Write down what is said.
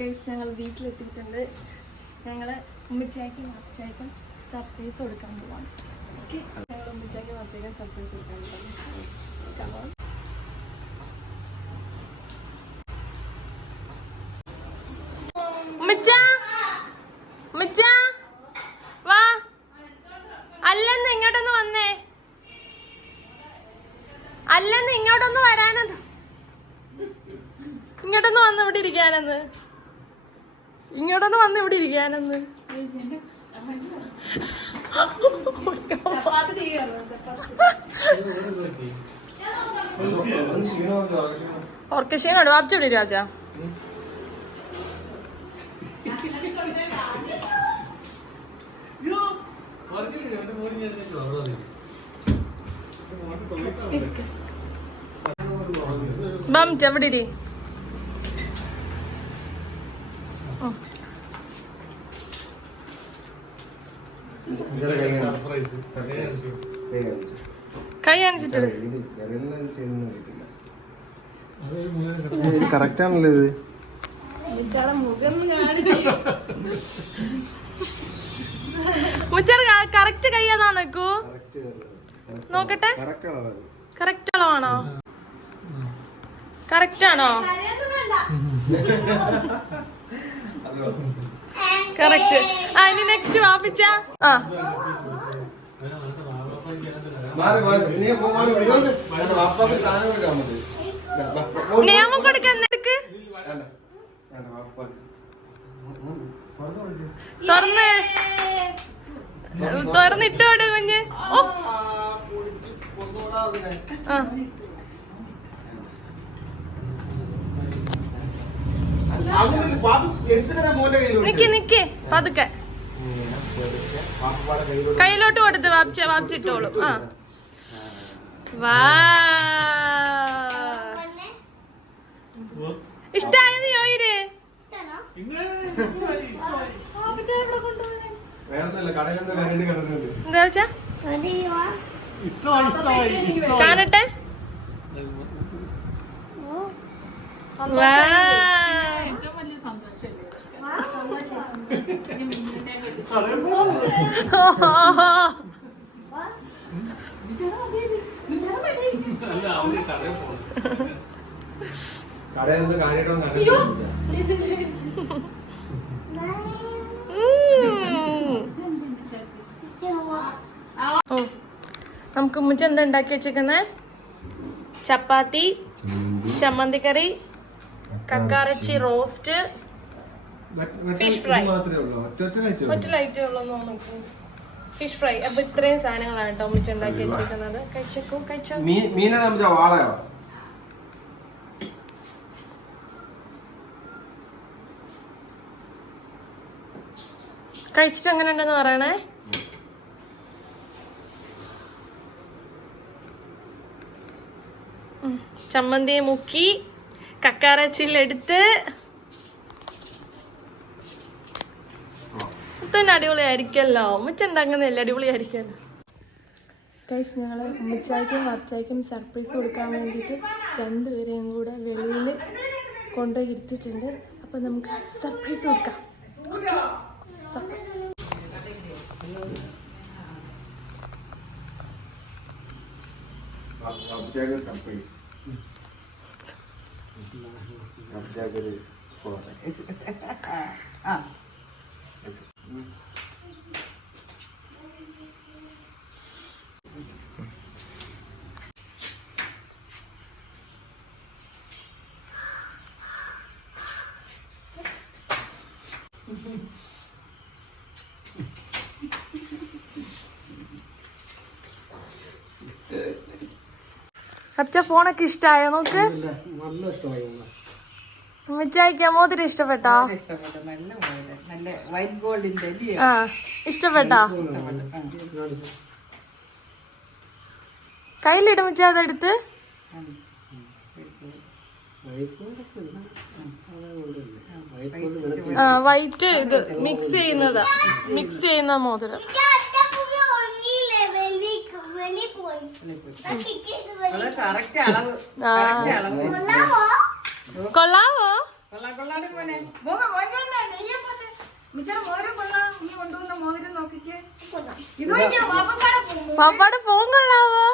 Guys ഞങ്ങൾ വീട്ടിലെത്തിയിട്ടുണ്ട്. ഞങ്ങൾ ഉമ്മിച്ചായ്ക്കും അച്ചായ്ക്കും surprise കൊടുക്കാൻ പോവാണ്. ഓക്കെ ഞങ്ങൾ ഉമ്മിച്ചായ്ക്കും അച്ചായ്ക്കും സർപ്രൈസ് കൊടുക്കാൻ പോവാണ്. അല്ലെന്ന് ഇങ്ങോട്ടൊന്ന് വന്നേ. അല്ലെന്ന് ഇങ്ങോട്ടൊന്ന് വരാനെന്ന്. ഇങ്ങോട്ടൊന്ന് വന്ന് ഇവിടെ ഇരിക്കാനെന്ന്. ഇങ്ങോട്ടൊന്ന് വന്ന് ഇവിടെ ഇരിക്കാനെന്ന്. ഓർക്കശീനോട് വാപ്പിച്ചോടി രാജ. ബം ചെവിടെ കൈ കാണിച്ചിട്ട് ഇത്. വിരലിൽ ചെയ്യുന്ന ഇതില്ല ഇത് കറക്റ്റ് ആണല്ലോ ഇത് മുച്ചാറ് കറക്റ്റ് കൈ അതാണോ നോക്കട്ടെ. കറക്റ്റ് അളവാണോ കറക്റ്റ് ആണോ കറക്റ്റ്. ആ ഇനി നെക്സ്റ്റ് വാപ്പിച്ച ആ. നിയമം മാറി തുറന്ന് തുറന്നിട്ടോട് കുഞ്ഞ്. വിളിച്ചോണ്ട്. വേണ്ട, വാപ്പാക്ക് സാധനം കൊടുക്കാൻ മതി. ദാ, വാ, വാ, പോ. നിയമം കൊടുക്കാൻ എടുക്ക് വേണ്ട, വേണ്ട, വാപ്പാക്ക്. ഉം, ഉം, തുറന്ന് കൊടുക്ക്. തുറന്ന് തുറന്നിട്ടോട് കുഞ്ഞ് ഓ ആ അവിടെ വാപ്പ എടുത്ത് തരാം മോന്റെ കയ്യിലോട്ട്. നിക്ക് നിക്ക്. പതുക്കെ. കയ്യിലോട്ട് കൊടുത്ത് വാപ്ച വാപ്ചിട്ടോളൂ ആ. വാ. എന്താ വെച്ചാ? കാണട്ടെ. വാ. നമുക്ക് ഉമ്മച്ച എന്താ ഉണ്ടാക്കി വെച്ചേക്കുന്നത് ചപ്പാത്തി ചമ്മന്തി കറി കക്കാറച്ചി റോസ്റ്റ് Fish ഫ്രൈ ഉള്ളൂ? ഒറ്റ ലൈറ്റ് ഉള്ളൊന്നും നമുക്ക് ഫിഷ് ഫ്രൈ അപ്പൊ ഇത്രയും സാധനങ്ങളാണ് കേട്ടോ ഉമ്മച്ച ഉണ്ടാക്കി വെച്ചേക്കുന്നത്. കഴിച്ചോ. കഴിച്ചോ മീനെ വാളയോ? കഴിച്ചിട്ട് എങ്ങനെ ഉണ്ടെന്ന് പറയണേ. ചമ്മന്തി മുക്കി കക്കാറച്ചിലെടുത്ത് തന്നെ അടിപൊളിയായിരിക്കല്ലോ ഉമ്മച്ച ഉണ്ടാക്കുന്നതല്ലേ അടിപൊളിയായിരിക്കല്ലോ ഗൈസ് ഞങ്ങൾ ഉമ്മച്ചായ്ക്കും വാപ്ചായ്ക്കും സർപ്രൈസ് കൊടുക്കാൻ വേണ്ടിയിട്ട് രണ്ടുപേരെയും കൂടെ വെളിയിൽ കൊണ്ടുപോയി ഇരുത്തിട്ടുണ്ട് അപ്പം നമുക്ക് സർപ്രൈസ് കൊടുക്കാം. സർപ്രൈസ് സർപ്രൈസ് അബ്ജാഗർ അച്ഛ ഫോണൊക്കെ ഇഷ്ടായോ? നോക്ക്. ഉമ്മച്ചായിക്ക് മോതിരം ഇഷ്ടപ്പെട്ടോ? ഇഷ്ടപ്പെട്ടു. നല്ല മോഡൽ നല്ല വൈറ്റ് ഗോൾഡിന്റെ അല്ലയോ ആ ഇഷ്ടപ്പെട്ടോ. കയ്യിലിടും വെച്ചാ അതെടുത്ത്? ആ വൈറ്റ് ഇത് മിക്സ് ചെയ്യുന്നതാ. മിക്സ് ചെയ്യുന്ന മോതിരം. കറക്റ്റ് അളവ്. കൊള്ളാവോ? പപ്പാടെ ഫോൺ കൊള്ളാവോ?